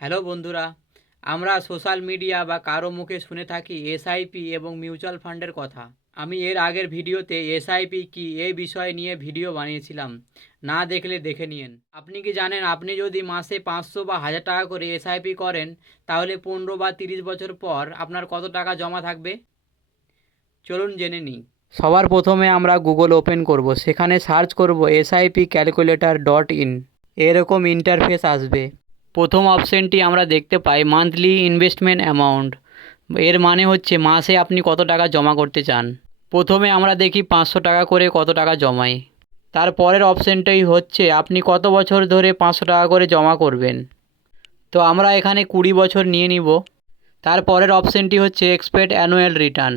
Hello বন্ধুরা, আমরা social media বা কারো মুখে শুনে থাকি এসআইপি এবং মিউচুয়াল ফান্ডের কথা। আমি এর আগের ভিডিওতে এসআইপি কি এই বিষয় নিয়ে ভিডিও বানিয়েছিলাম, না দেখলে দেখে নিন। আপনি কি জানেন আপনি যদি মাসে 500 বা 1000 টাকা করে এসআইপি করেন তাহলে 15 বা 30 বছর পর আপনার কত টাকা জমা থাকবে? চলুন জেনে নিই। সবার প্রথমে আমরা গুগল ওপেন করব, সেখানে সার্চ করব এসআইপি ক্যালকুলেটর ডট ইন। এরকম ইন্টারফেস আসবে। প্রথম অপশানটি আমরা দেখতে পাই মান্থলি ইনভেস্টমেন্ট অ্যামাউন্ট। এর মানে হচ্ছে মাসে আপনি কত টাকা জমা করতে চান। প্রথমে আমরা দেখি 500 টাকা করে কত টাকা জমাই। তারপরের অপশানটাই হচ্ছে আপনি কত বছর ধরে 500 টাকা করে জমা করবেন। তো আমরা এখানে 20 বছর নিয়ে নিব। তারপরের অপশানটি হচ্ছে এক্সপেক্ট অ্যানুয়াল রিটার্ন।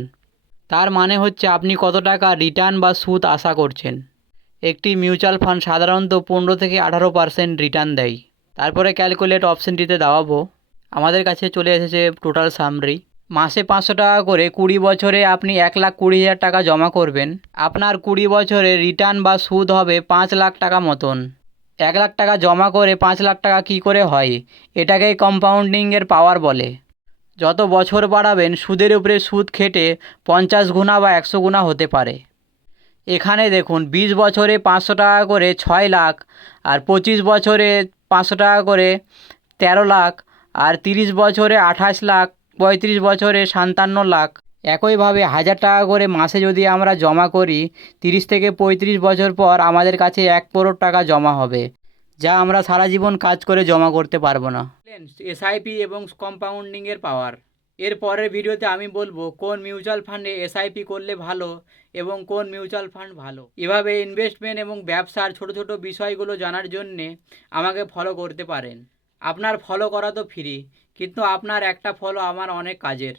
তার মানে হচ্ছে আপনি কত টাকা রিটার্ন বা সুদ আশা করছেন। একটি মিউচুয়াল ফান্ড সাধারণত 15 থেকে 18% রিটার্ন দেয়। তারপরে ক্যালকুলেট অপশানটিতে দাবাবো। আমাদের কাছে চলে এসেছে টোটাল সামরি। মাসে 500 টাকা করে 20 বছরে আপনি 1,20,000 টাকা জমা করবেন। আপনার 20 বছরে রিটার্ন বা সুদ হবে 5 লাখ টাকা মতন। 1 লাখ টাকা জমা করে 5 লাখ টাকা কী করে হয়? এটাকেই কম্পাউন্ডিংয়ের পাওয়ার বলে। যত বছর বাড়াবেন সুদের উপরে সুদ খেটে 50 গুণা বা 100 গুণা হতে পারে। এখানে দেখুন 20 বছরে 500 টাকা করে 6 লাখ, আর 25 বছরে 500 টাকা করে 13 লাখ, আর 30 বছরে 28 লাখ, 35 বছরে 57 লাখ। একইভাবে 1000 টাকা করে মাসে যদি আমরা জমা করি 30 থেকে 35 বছর পর আমাদের কাছে 1 করোড় টাকা জমা হবে, যা আমরা সারা জীবন কাজ করে জমা করতে পারবো না। এসআইপি এবং কম্পাউন্ডিংয়ের পাওয়ার। এর পরের ভিডিওতে আমি বলবো কোন মিউচুয়াল ফান্ডে এসআইপি করলে ভালো এবং কোন মিউচুয়াল ফান্ড ভালো। এভাবে ইনভেস্টমেন্ট এবং ব্যবসার ছোট ছোট বিষয়গুলো জানার জন্যে আমাকে ফলো করতে পারেন। আপনার ফলো করা তো ফ্রি, কিন্তু আপনার একটা ফলো আমার অনেক কাজের।